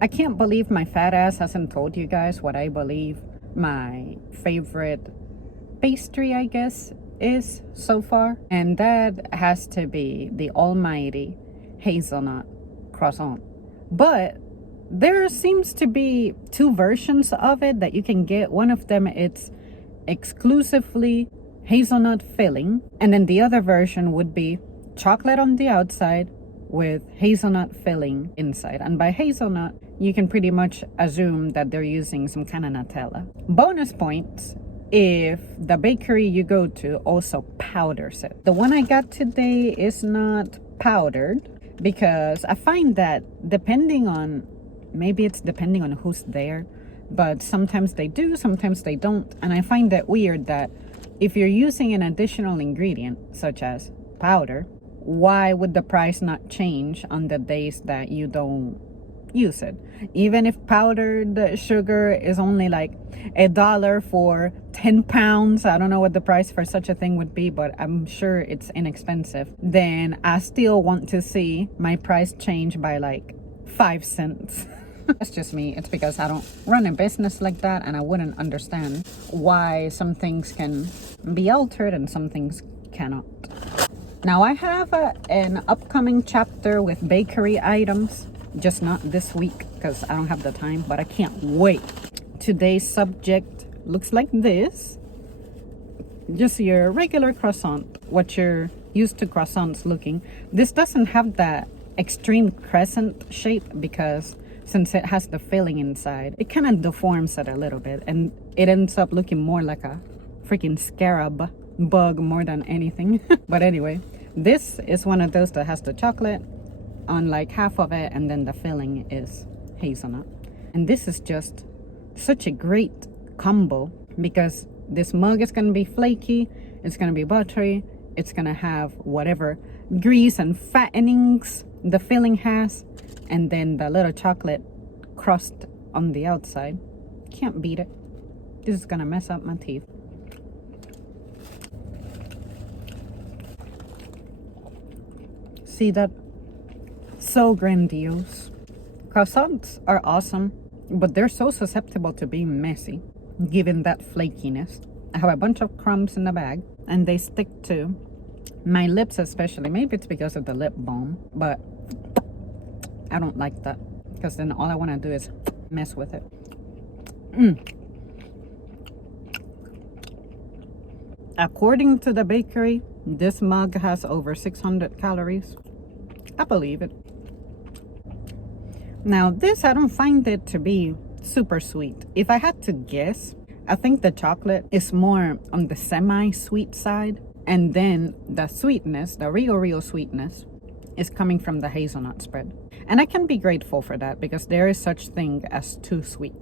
I can't believe my fat ass hasn't told you guys what I believe my favorite pastry, I guess, is so far. And that has to be the almighty hazelnut croissant. But there seems to be two versions of it that you can get. One of them, it's exclusively hazelnut filling, and then the other version would be chocolate on the outside with hazelnut filling inside. And by hazelnut, you can pretty much assume that they're using some kind of Nutella. Bonus points if the bakery you go to also powders it. The one I got today is not powdered, because I find that maybe it's depending on who's there, but sometimes they do, sometimes they don't. And I find that weird that if you're using an additional ingredient such as powder, why would the price not change on the days that you don't use it? Even if powdered sugar is only like $1 for 10 pounds, I don't know what the price for such a thing would be, but I'm sure it's inexpensive, then I still want to see my price change by like 5 cents. That's just me. It's because I don't run a business like that, and I wouldn't understand why some things can be altered and some things cannot. Now I have an upcoming chapter with bakery items, just not this week because I don't have the time, but I can't wait. Today's subject looks like this. Just your regular croissant, what you're used to croissants looking. This doesn't have that extreme crescent shape because since it has the filling inside, it kind of deforms it a little bit, and it ends up looking more like a freaking scarab bug more than anything. But anyway, this is one of those that has the chocolate on like half of it, and then the filling is hazelnut. And this is just such a great combo because this mug is going to be flaky, it's going to be buttery, it's going to have whatever grease and fattenings the filling has, and then the little chocolate crust on the outside. Can't beat it. This is gonna mess up my teeth. See that? So grandiose. Croissants are awesome, but they're so susceptible to being messy, given that flakiness. I have a bunch of crumbs in the bag, and they stick to my lips especially. Maybe it's because of the lip balm, but I don't like that, because then all I want to do is mess with it. According to the bakery, this mug has over 600 calories. I believe it. Now this, I don't find it to be super sweet. If I had to guess, I think the chocolate is more on the semi-sweet side, and then the sweetness, the real sweetness, is coming from the hazelnut spread. And I can be grateful for that, because there is such thing as too sweet.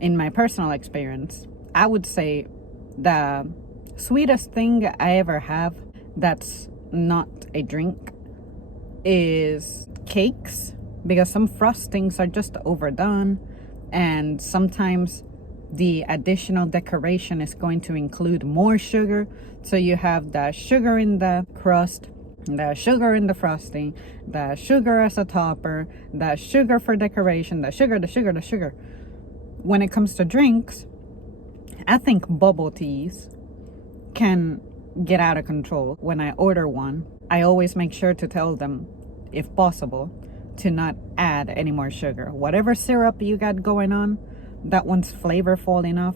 In my personal experience, I would say the sweetest thing I ever have that's not a drink is cakes, because some frostings are just overdone, and sometimes the additional decoration is going to include more sugar. So you have the sugar in the crust, the sugar in the frosting, the sugar as a topper, the sugar for decoration, the sugar. When it comes to drinks, I think bubble teas can get out of control. When I order one, I always make sure to tell them, if possible, to not add any more sugar. Whatever syrup you got going on, that one's flavorful enough.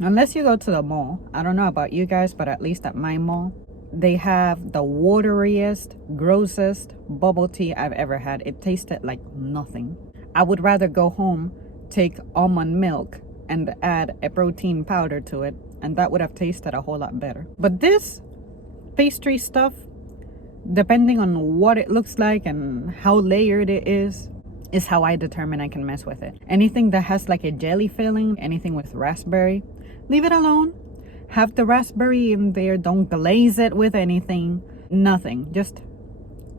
Unless you go to the mall. I don't know about you guys, but at least at my mall, they have the wateriest, grossest bubble tea I've ever had. It tasted like nothing. I would rather go home, take almond milk, and add a protein powder to it, and that would have tasted a whole lot better. But this pastry stuff, depending on what it looks like and how layered it is how I determine I can mess with it. Anything that has like a jelly filling, anything with raspberry, leave it alone. Have the raspberry in there. Don't glaze it with anything. Nothing. Just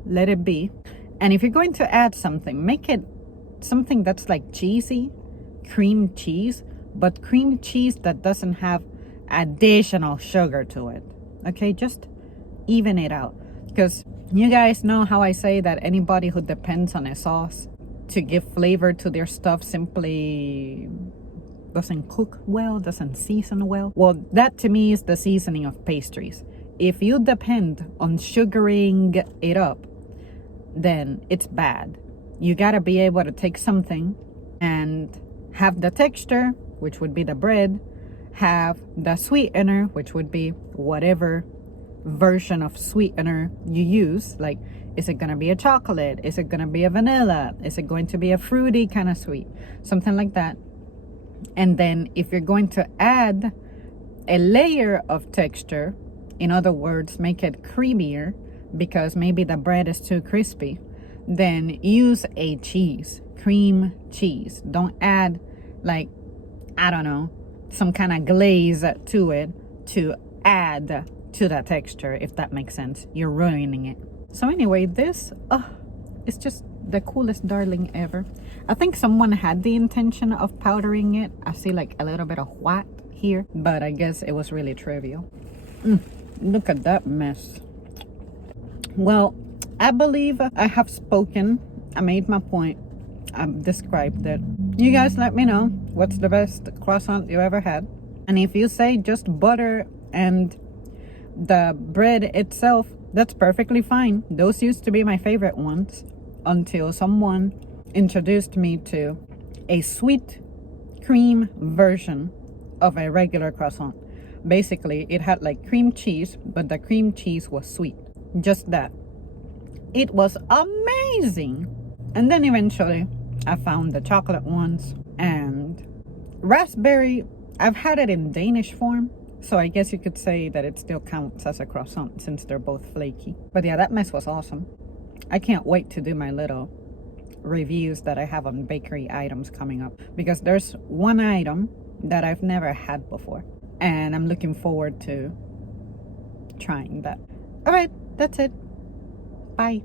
let it be. And if you're going to add something, make it something that's like cheesy, cream cheese, but cream cheese that doesn't have additional sugar to it. Okay, just even it out. Because you guys know how I say that anybody who depends on a sauce to give flavor to their stuff simply doesn't cook well, doesn't season well. Well, that to me is the seasoning of pastries. If you depend on sugaring it up, then it's bad. You gotta be able to take something and have the texture, which would be the bread, have the sweetener, which would be whatever version of sweetener you use. Like, is it gonna be a chocolate? Is it gonna be a vanilla? Is it going to be a fruity kind of sweet? Something like that. And then if you're going to add a layer of texture, in other words, make it creamier because maybe the bread is too crispy, then use a cheese, cream cheese. Don't add, like, I don't know, some kind of glaze to it to add to that texture, if that makes sense. You're ruining it. So anyway, this it's just the coolest darling ever. I think someone had the intention of powdering it. I see like a little bit of white here, but I guess it was really trivial. Look at that mess. Well, I believe I have spoken. I made my point. I've described it. You guys let me know what's the best croissant you ever had. And if you say just butter and the bread itself, that's perfectly fine. Those used to be my favorite ones until someone introduced me to a sweet cream version of a regular croissant. Basically, it had like cream cheese, but the cream cheese was sweet. Just that. It was amazing. And then eventually I found the chocolate ones, and raspberry, I've had it in Danish form, so I guess you could say that it still counts as a croissant since they're both flaky. But yeah, that mess was awesome. I can't wait to do my little reviews that I have on bakery items coming up, because there's one item that I've never had before, and I'm looking forward to trying that. All right, that's it. Bye.